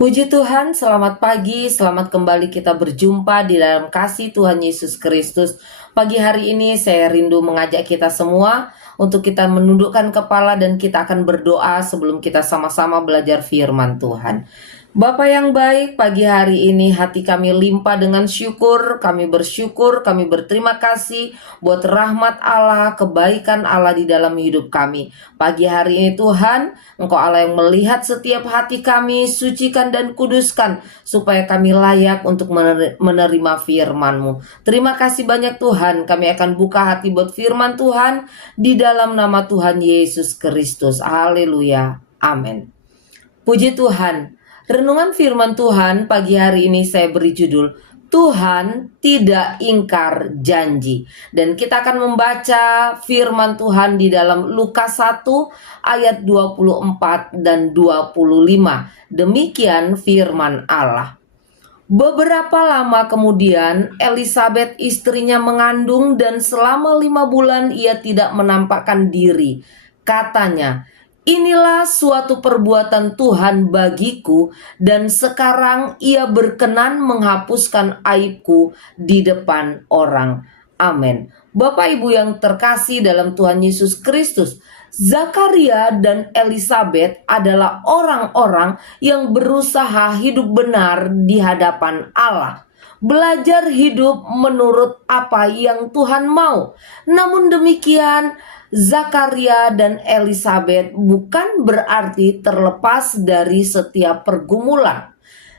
Puji Tuhan, selamat pagi, selamat kembali kita berjumpa di dalam kasih Tuhan Yesus Kristus. Pagi hari ini saya rindu mengajak kita semua untuk kita menundukkan kepala dan kita akan berdoa sebelum kita sama-sama belajar firman Tuhan. Bapa yang baik, pagi hari ini hati kami limpah dengan syukur, kami bersyukur, kami berterima kasih buat rahmat Allah, kebaikan Allah di dalam hidup kami. Pagi hari ini Tuhan, Engkau Allah yang melihat setiap hati kami, sucikan dan kuduskan, supaya kami layak untuk menerima firman-Mu. Terima kasih banyak Tuhan, kami akan buka hati buat firman Tuhan, di dalam nama Tuhan Yesus Kristus. Haleluya, amin. Puji Tuhan. Renungan firman Tuhan pagi hari ini saya beri judul Tuhan tidak ingkar janji. Dan kita akan membaca firman Tuhan di dalam Lukas 1 ayat 24 dan 25. Demikian firman Allah. Beberapa lama kemudian Elisabet istrinya mengandung dan selama 5 bulan ia tidak menampakkan diri. Katanya, "Inilah suatu perbuatan Tuhan bagiku, dan sekarang ia berkenan menghapuskan aibku di depan orang." Amin. Bapak Ibu yang terkasih dalam Tuhan Yesus Kristus, Zakaria dan Elisabet adalah orang-orang yang berusaha hidup benar di hadapan Allah. Belajar hidup menurut apa yang Tuhan mau. Namun demikian, Zakaria dan Elisabet bukan berarti terlepas dari setiap pergumulan.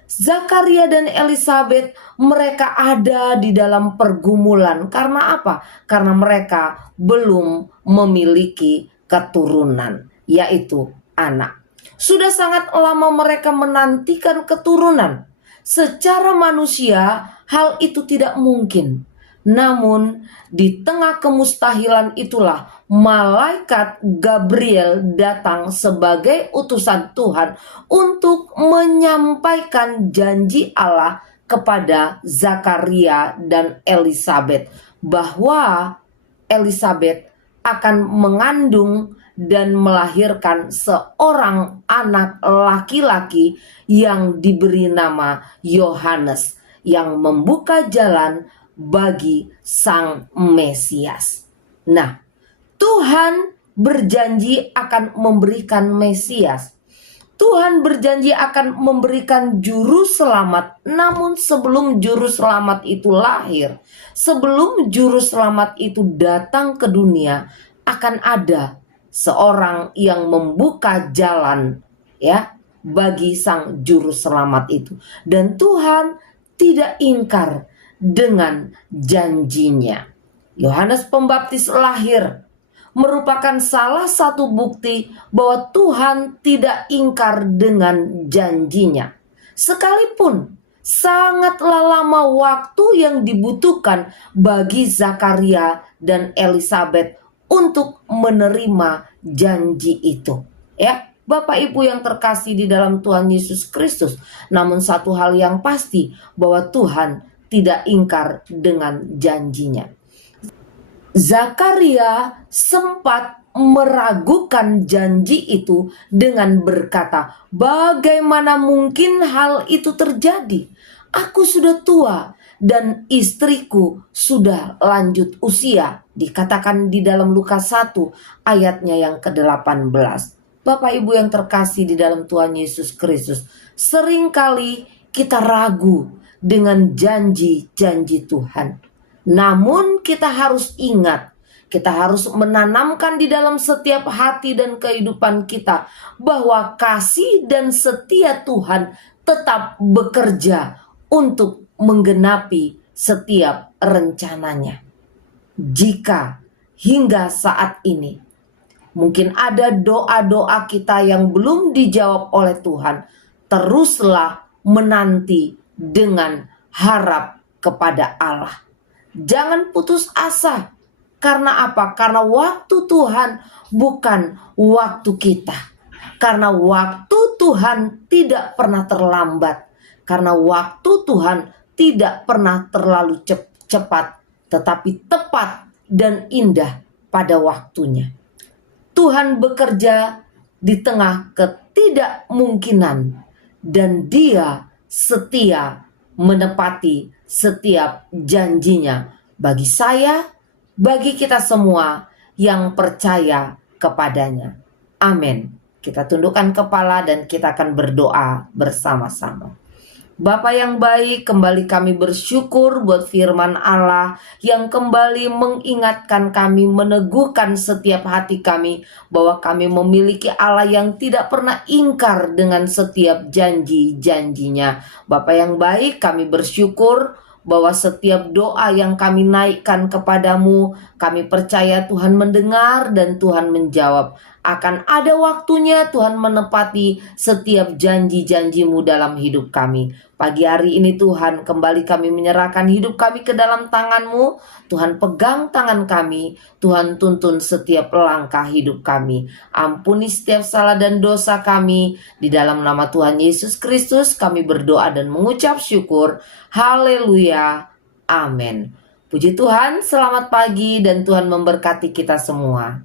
Zakaria dan Elisabet, mereka ada di dalam pergumulan. Karena apa? Karena mereka belum memiliki keturunan, yaitu anak. Sudah sangat lama mereka menantikan keturunan. Secara manusia, hal itu tidak mungkin. Namun, di tengah kemustahilan itulah malaikat Gabriel datang sebagai utusan Tuhan untuk menyampaikan janji Allah kepada Zakaria dan Elisabet bahwa Elisabet akan mengandung dan melahirkan seorang anak laki-laki yang diberi nama Yohanes, yang membuka jalan bagi Sang Mesias. Nah, Tuhan berjanji akan memberikan Mesias. Tuhan berjanji akan memberikan juru selamat. Namun sebelum juru selamat itu lahir, sebelum juru selamat itu datang ke dunia, akan ada seorang yang membuka jalan ya bagi sang juru selamat itu. Dan Tuhan tidak ingkar dengan janjinya. Yohanes Pembaptis lahir merupakan salah satu bukti bahwa Tuhan tidak ingkar dengan janjinya. Sekalipun sangatlah lama waktu yang dibutuhkan bagi Zakaria dan Elisabet untuk menerima janji itu. Ya, Bapak Ibu yang terkasih di dalam Tuhan Yesus Kristus. Namun satu hal yang pasti, bahwa Tuhan tidak ingkar dengan janjinya. Zakaria sempat meragukan janji itu dengan berkata, "Bagaimana mungkin hal itu terjadi? Aku sudah tua dan istriku sudah lanjut usia." Dikatakan di dalam Lukas 1 ayatnya yang ke-18. Bapak Ibu yang terkasih di dalam Tuhan Yesus Kristus, seringkali kita ragu dengan janji-janji Tuhan. Namun kita harus ingat, kita harus menanamkan di dalam setiap hati dan kehidupan kita bahwa kasih dan setia Tuhan tetap bekerja untuk menggenapi setiap rencananya. Jika hingga saat ini mungkin ada doa-doa kita yang belum dijawab oleh Tuhan, teruslah menanti dengan harap kepada Allah. Jangan putus asa. Karena apa? Karena waktu Tuhan bukan waktu kita. Karena waktu Tuhan tidak pernah terlambat. Karena waktu Tuhan tidak pernah terlalu cepat, tetapi tepat dan indah pada waktunya. Tuhan bekerja di tengah ketidakmungkinan, dan Dia setia menepati setiap janjinya bagi saya, bagi kita semua yang percaya kepadanya. Amin. Kita tundukkan kepala dan kita akan berdoa bersama-sama. Bapa yang baik, kembali kami bersyukur buat firman Allah yang kembali mengingatkan kami, meneguhkan setiap hati kami bahwa kami memiliki Allah yang tidak pernah ingkar dengan setiap janji-janjinya. Bapa yang baik, kami bersyukur bahwa setiap doa yang kami naikkan kepadamu, kami percaya Tuhan mendengar dan Tuhan menjawab. Akan ada waktunya Tuhan menepati setiap janji-janjimu dalam hidup kami. Pagi hari ini Tuhan, kembali kami menyerahkan hidup kami ke dalam tangan-Mu. Tuhan pegang tangan kami, Tuhan tuntun setiap langkah hidup kami. Ampuni setiap salah dan dosa kami. Di dalam nama Tuhan Yesus Kristus kami berdoa dan mengucap syukur. Haleluya. Amin. Puji Tuhan, selamat pagi dan Tuhan memberkati kita semua.